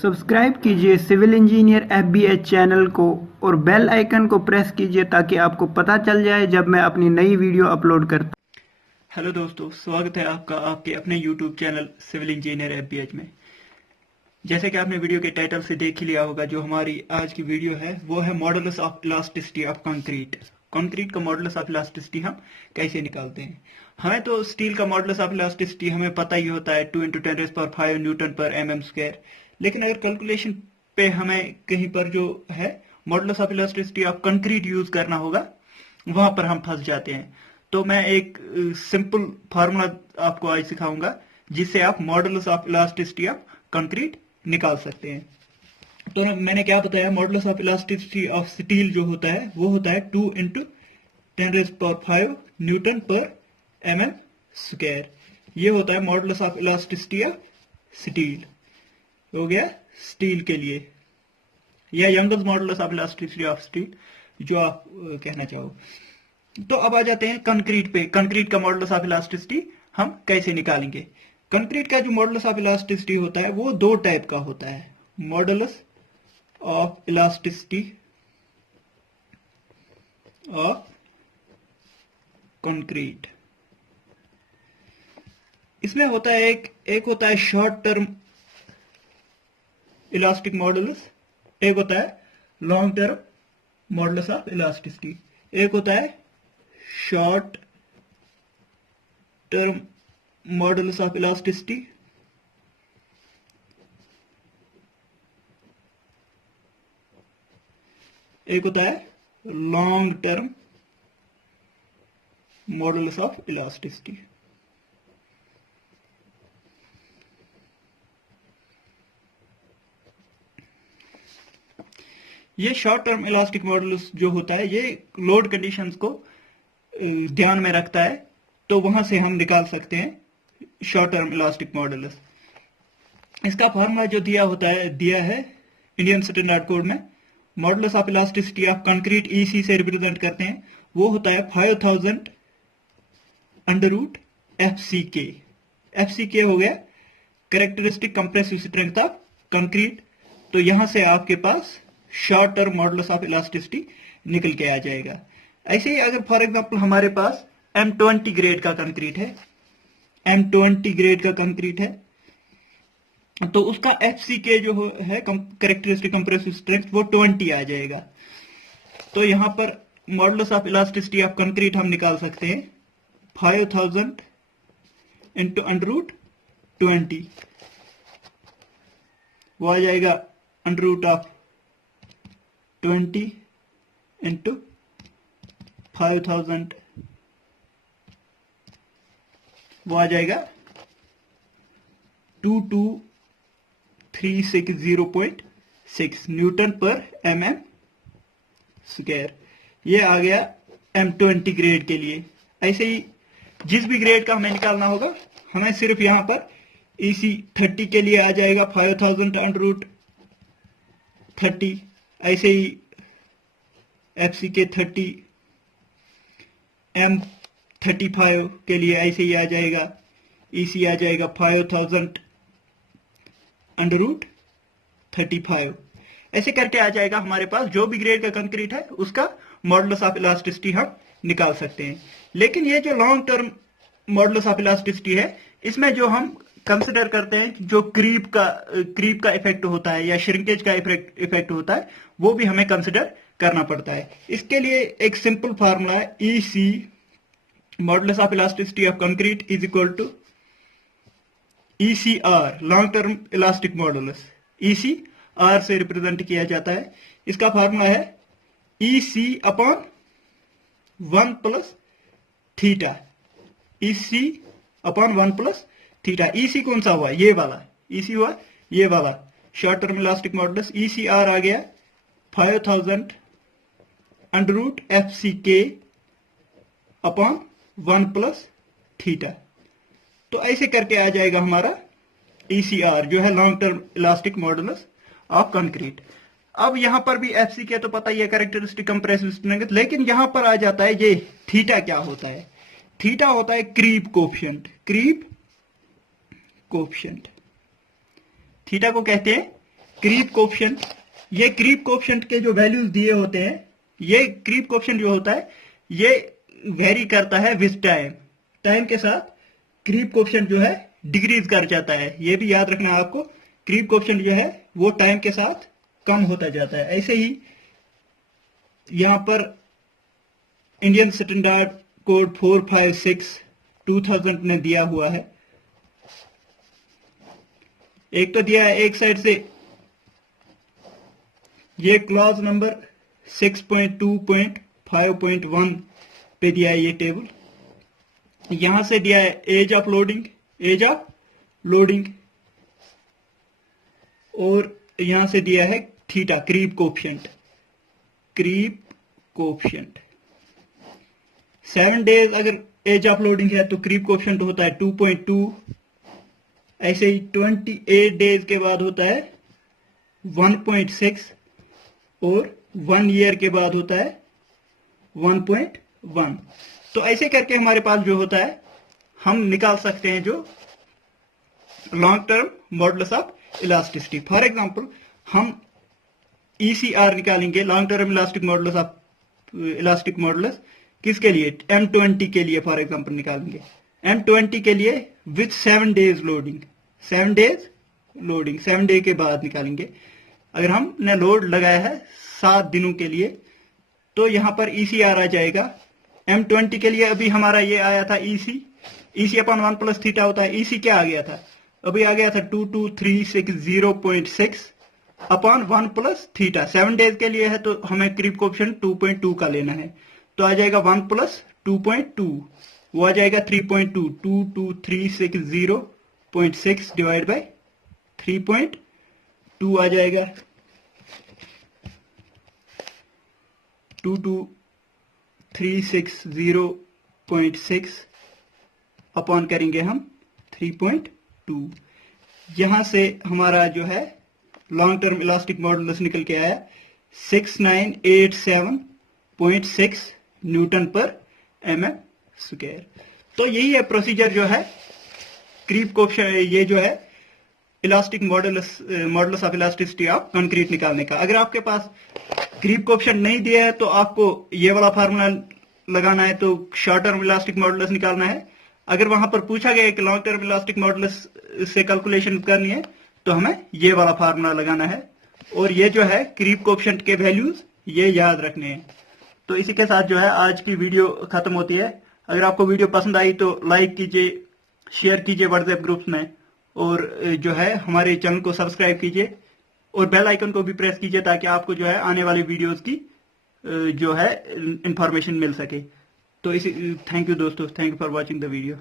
Subscribe कीजिए civil engineer FBH channel को और बेल आइकन को प्रेस कीजिए ताकि आपको पता चल जाए जब मैं अपनी नई वीडियो अपलोड करता हूं। हेलो दोस्तों, स्वागत है आपका आपके अपने YouTube channel civil engineer FBH में। जैसे कि आपने वीडियो के टाइटल से देख ही लिया होगा, जो हमारी आज की वीडियो है वो है modulus of elasticity of concrete. Concrete का मॉडुलस ऑफ इलास्टिसिटी हम कैसे निकालते हैं। हमें तो स्टील का मॉडुलस ऑफ इलास्टिसिटी हमें पता ही होता है 2 × 10⁵ न्यूटन पर mm²। लेकिन अगर कैलकुलेशन पे हमें कहीं पर जो है modulus of elasticity of concrete use करना होगा, वहां पर हम फंस जाते हैं। तो मैं एक सिंपल फार्मूला आपको आज सिखाऊंगा जिससे आप modulus of elasticity of concrete निकाल सकते हैं। तो मैंने क्या बताया, modulus of elasticity of steel जो होता है वो होता है 2 × 10⁵ न्यूटन पर mm²। ये होता है modulus of elasticity of steel. हो गया स्टील के लिए, या Young's modulus of elasticity of steel, जो आप कहना चाहो। तो अब आ जाते हैं कंक्रीट पे। कंक्रीट का मॉडुलस ऑफ इलास्टिसिटी हम कैसे निकालेंगे। कंक्रीट का जो मॉडुलस ऑफ इलास्टिसिटी होता है वो दो टाइप का होता है। Modulus of elasticity of concrete, इसमें होता है एक होता है शॉर्ट टर्म इलास्टिक मॉडुलस, एक होता है long term modulus of elasticity. एक होता है short term modulus of elasticity, एक होता है long term modulus of elasticity. ये शॉर्ट टर्म इलास्टिक मॉडुलस जो होता है ये लोड कंडीशंस को ध्यान में रखता है, तो वहां से हम निकाल सकते हैं शॉर्ट टर्म इलास्टिक मॉडुलस। इसका फॉर्मूला जो दिया है इंडियन स्टैंडर्ड कोड में, modulus of elasticity of concrete EC से रिप्रेजेंट करते हैं, वो होता है 5000 √FCK। FCK हो गया characteristic compressive strength of concrete. तो यहां से आपके पास short term modulus of elasticity निकल के आ जाएगा। ऐसे ही अगर फॉर एग्जांपल हमारे पास M20 ग्रेड का कंक्रीट है, M20 ग्रेड का कंक्रीट है, तो उसका FCK जो है कैरेक्टरिस्टिक कंप्रेसिव स्ट्रेंथ वो 20 आ जाएगा। तो यहां पर modulus of elasticity of concrete हम निकाल सकते हैं 5000 × √20, वो आ जाएगा √20 × 5000, वो आ जाएगा 22360.6 न्यूटन पर mm²। ये आ गया M20 ग्रेड के लिए। ऐसे ही जिस भी ग्रेड का हमें निकालना होगा, हमें सिर्फ यहां पर EC30 के लिए आ जाएगा 5000 √ 30। ऐसे ही FCK 30, M35 के लिए ऐसे ही आ जाएगा, EC आ जाएगा 5000 √ 35। ऐसे करके आ जाएगा हमारे पास जो भी ग्रेड का कंक्रीट है उसका मॉडुलस ऑफ इलास्टिसिटी हम निकाल सकते हैं। लेकिन ये जो long term modulus of elasticity है, इसमें जो हम कंसिडर करते हैं जो क्रीप का इफेक्ट होता है या श्रिंकेज का इफेक्ट होता है, वो भी हमें कंसिडर करना पड़ता है। इसके लिए एक सिंपल फार्मूला है EC modulus of elasticity of concrete is equal to ECR long term elastic modulus. ECR से रिप्रेजेंट किया जाता है। इसका फार्मूला है EC/1 + theta. EC/1 + theta. EC कौन सा हुआ? ये वाला EC हुआ, ये वाला short term elastic modulus. ECR आ गया 5000 √FCK/1 + थीटा। तो ऐसे करके आ जाएगा हमारा ECR जो है long term elastic modulus of concrete. अब यहां पर भी FCK तो पता ही है, कैरेक्टरिस्टिक कंप्रेसिव स्ट्रेंथ, लेकिन यहां पर आ जाता है ये थीटा। क्या होता है? थीटा होता है creep coefficient. Creep coefficient theta को कहते हैं क्रीप कोएफिशिएंट, ये क्रीप कोएफिशिएंट के जो वैल्यूज दिए होते हैं, ये क्रीप कोएफिशिएंट जो होता है ये वेरी करता है विद टाइम। टाइम के साथ क्रीप कोएफिशिएंट जो है डिक्रीज कर जाता है। ये भी याद रखना है आपको, क्रीप कोएफिशिएंट जो है वो टाइम के साथ कम होता जाता है। ऐसे ही यहां पर इंडियन स्टैंडर्ड कोड 456 2000 ने दिया हुआ है। एक तो दिया है एक साइड से ये क्लॉज नंबर 6.2.5.1 पे दिया है ये टेबल। यहां से दिया है एज ऑफ लोडिंग, और यहां से दिया है थीटा, क्रीप कोएफिशिएंट। 7 डेज अगर एज ऑफ लोडिंग है तो क्रीप कोएफिशिएंट होता है 2.2। ऐसे ही 28 डेज के बाद होता है 1.6 और 1 ईयर के बाद होता है 1.1। तो ऐसे करके हमारे पास जो होता है हम निकाल सकते हैं जो long term modulus of elasticity. For example हम ECR निकालेंगे, लॉन्ग टर्म इलास्टिक मॉडुलस किसके लिए, M20 के लिए फॉर एग्जांपल निकालेंगे। M20 के लिए विथ 7 डेज लोडिंग, 7 डे के बाद निकालेंगे। अगर हमने लोड लगाया है 7 दिनों के लिए तो यहां पर ECR आ जाएगा। M20 के लिए अभी हमारा ये आया था EC अपॉन 1 प्लस थीटा होता है। EC क्या आ गया था, अभी आ गया था 22360.6 अपॉन 1 प्लस थीटा। 7 डेज के लिए है तो हमें क्रीप कोएफिशिएंट 2.2 का लेना है, तो आ जाएगा 1 प्लस 2.2, वो आ जाएगा 3.2। 22360.6 डिवाइड बाय 3.2 आ जाएगा 22360.6 अपॉन करेंगे हम 3.2। यहां से हमारा जो है लॉन्ग टर्म इलास्टिक मॉडुलस निकल के आया 6987.6 न्यूटन पर mm स्क्वायर। तो यही है प्रोसीजर जो है क्रीप कोएफिशिएंट, ये जो है elastic modulus of elasticity of concrete निकालने का। अगर आपके पास क्रीप कोएफिशिएंट नहीं दिया है तो आपको ये वाला फार्मूला लगाना है, तो शॉर्ट टर्म इलास्टिक मॉडुलस निकालना है। अगर वहां पर पूछा गया है कि लॉन्ग टर्म इलास्टिक मॉडुलस से कैलकुलेशन करनी है तो हमें ये वाला फार्मूला लगाना है, और ये जो है क्रीप कोएफिशिएंट के वैल्यूज ये याद रखने हैं। तो इसी के साथ जो है आज की वीडियो खत्म होती है। अगर आपको वीडियो पसंद आई तो लाइक कीजिए, शेयर कीजिए व्हाट्सएप ग्रुप्स में, और जो है हमारे चैनल को सब्सक्राइब कीजिए और बेल आइकन को भी प्रेस कीजिए ताकि आपको जो है आने वाली वीडियोस की जो है इंफॉर्मेशन मिल सके। तो इसी थैंक यू दोस्तों, thank you for watching the video.